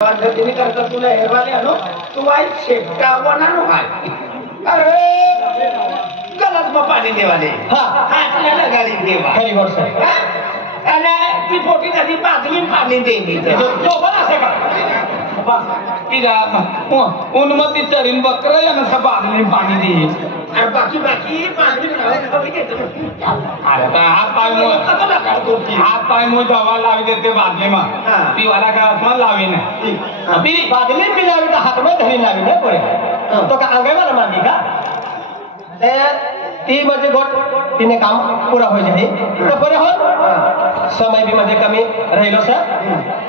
पद्धतीने करता तुला हेरवाले आलो तू वाईट शेपटा बनानो हाय अरे गलत में पानी देवाले हां हातला लगाडी देवा खरी गोष्ट आणि ती पोटी त्याची बाजली पाणी देईन तो पण असं का बस इरा उन्मती चरीन बकरा या नसा बाजली पाणी देईन अरे बाकी पाणी अरे हात पाय मुळे दवा लावी देते बादली में पीवाला का आसमान लावी ना अभी बादली में लावी तो हाथ में धरी लावी ना पड़े तो का आगे वाला मांगी का ती म्हणजे गोट तिने काम पूरा हो जाए तो बरे हो समय भी म्हणजे कमी राहिलो सर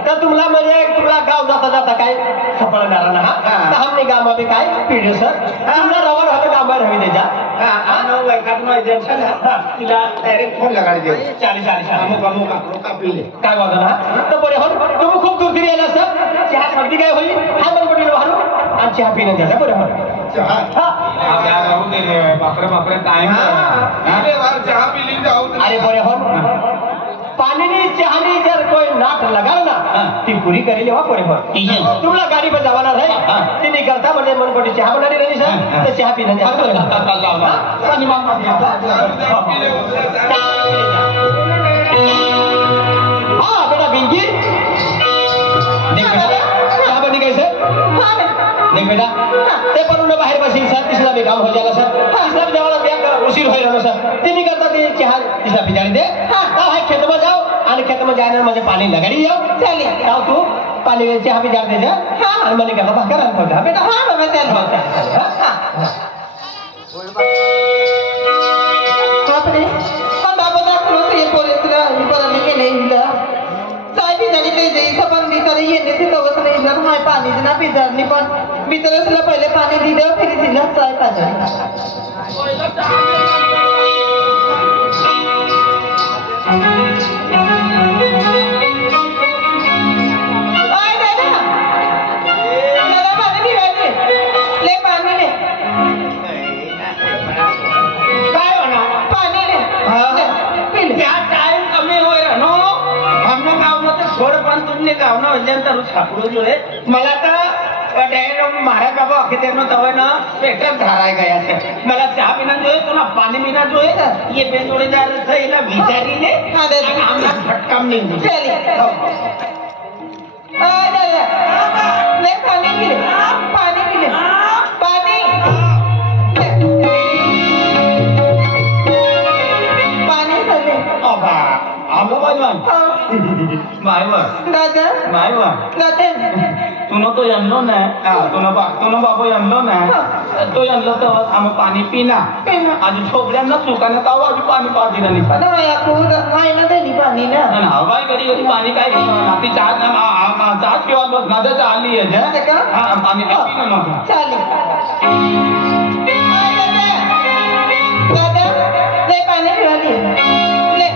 तर तुम्हाला म्हणजे तुम्हाला गाव जाता जाता काय सफळणार ना तर हमने गाव मध्ये काय पीडे सर तुम्हाला रवर होते गाव में रही दे जा हां वैकात में जंक्शन है तिला डायरेक्ट फोन लगा दे 40 रोका पीले काय वागा ना तर बरे हो तुम्ही खूप दूर तरी आला सर चहा सर्दी काय होई हा मन पडलो हारू आणि चहा पिणे जा बरे हो चहा हां राहू दे बापरे टाइम अरे वार चहा पीली जाऊ अरे बरे हो पानी नी चहा नी जर कोई नाट लगा ना ती पूरी करेली हो बरे हो तुम्हाला गाडी पर जावाना है तिने करता म्हणजे मन पडी चहा बनानी रही सर तर चहा पिणे जा पानी मांग हां बेटा बिंगी देख बेटा चहा बनी कैसे देख बेटा ते पण बाहेर बसील सर तिसरा भी काम हो जाएगा सर तिसरा भी जावाला ब्याह उशीर होईल ना सर तिने करता ते चहा तिसरा पिजाडी दे हां है खेत में जाओ आणि खेत में जाने म्हणजे पाणी लगाडी जाओ चली जाओ तू पाणी चहा पिजाडी दे जा हां आणि मला का भाकर आण पडा बेटा हां बाबा चल बापरे पण बाबा दाखलो से ये पोलिसला परमी के नहीं हिला साहेबी झाली ते जे संबंधी तर येणे ते तवस नाही जर हाय पाणी ना पिजारनी पण बितरसला पहिले पाणी दिलं फिर दिला चाय पाजा मला तर महाराज बाबा अखिर तवे ना पेटर धाराय गया थे मला चहा पीना जो है तो ना पानी पीना जो है ये बेजोड़ेदार से इला विचारी ले हमरा फटकम नहीं चली आ दादा ले पानी पी ले पानी चले अबा आलो बाजवान मायवा दादा तुनो तो यमलो ना तुनो बाबू यमलो ना तो यमलो तो हम पाणी पिना आज छोकऱ्यांना चुकाने का आवाज पाणी पाजी नाही ना या खूप नाही ना देली पाणी ना हवाई कधी पाणी काय नाती चहा चहा किंवा नद्याचा आली आहे जा हां पाणी पिना मग चालेल दादा ले पाणी पिवाली ले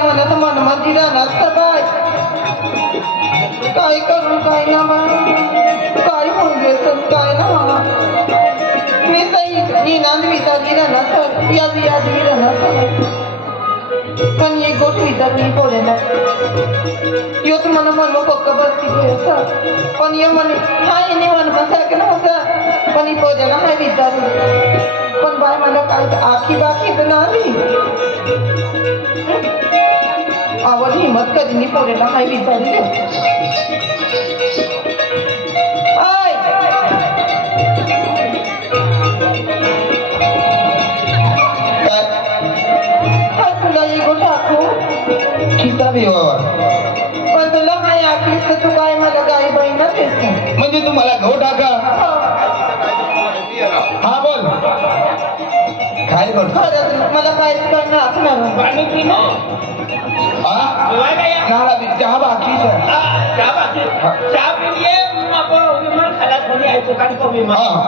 म्हणत मन मध्ये राहणार बाय काय करू काय ना काय होऊन गेलं काय ना मी सही नांद विचारली राहणार यादी राहणार पण एक गोष्ट विचारली पोरे ना यो तर मला मन पक्क बसती पण ये म्हणे हाय नाही मन म्हणसारखं ना होतं पण ही पोरे ना हाय विचारली पण बाय मला काय आखी बाकी तर नाही आवड हिंमत कधी पोरेला हाय विचारली तुला एक गोष्ट आखू पण तुला काय आखलीस तर तू काय मला गाई बहिणा तेच म्हणजे तुम्हाला गहू टाका हा बोल काय करतो मला काहीच करणं आखणार चहा बाकी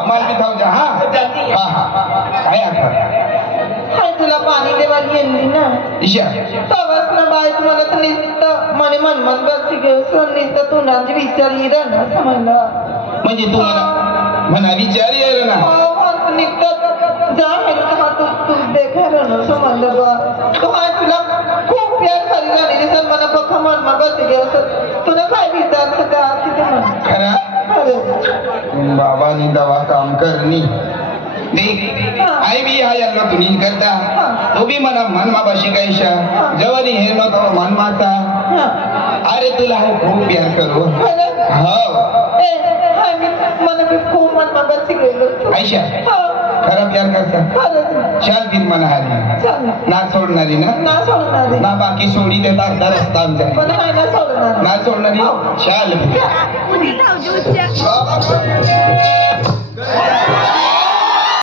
मला तिथं द्या काय हाय तुला पाणी देवाली येणली ना तवाच ना बाय तुम्हाला तर नुसतं म्हणे मन बसती घेऊन नुसतं तू नांदी विचारली ना समजला म्हणजे तुम्हाला म्हणा विचार येईल ना निघतात जा तू देखायला ना समजलं बा तो हा तुला खूप प्यार झाली झाली सर मला बघा मन बसती घेऊ तुला काय विचारतं का किती म्हण खरं बाबानी दवा काम करनी आई भी हा यांना तुम्ही करता तो भी मना मन माबा शिकायशा जवळ हे न तो मन माता अरे तुला हे खूप प्यार करू हो मला खूप मन माबा शिकवलं आयशा खरा प्यार करता शाल दिन मना हारी ना सोडणारी ना बाकी सोडी देता अर्धा रस्ता आमच्या ना सोडणारी शाल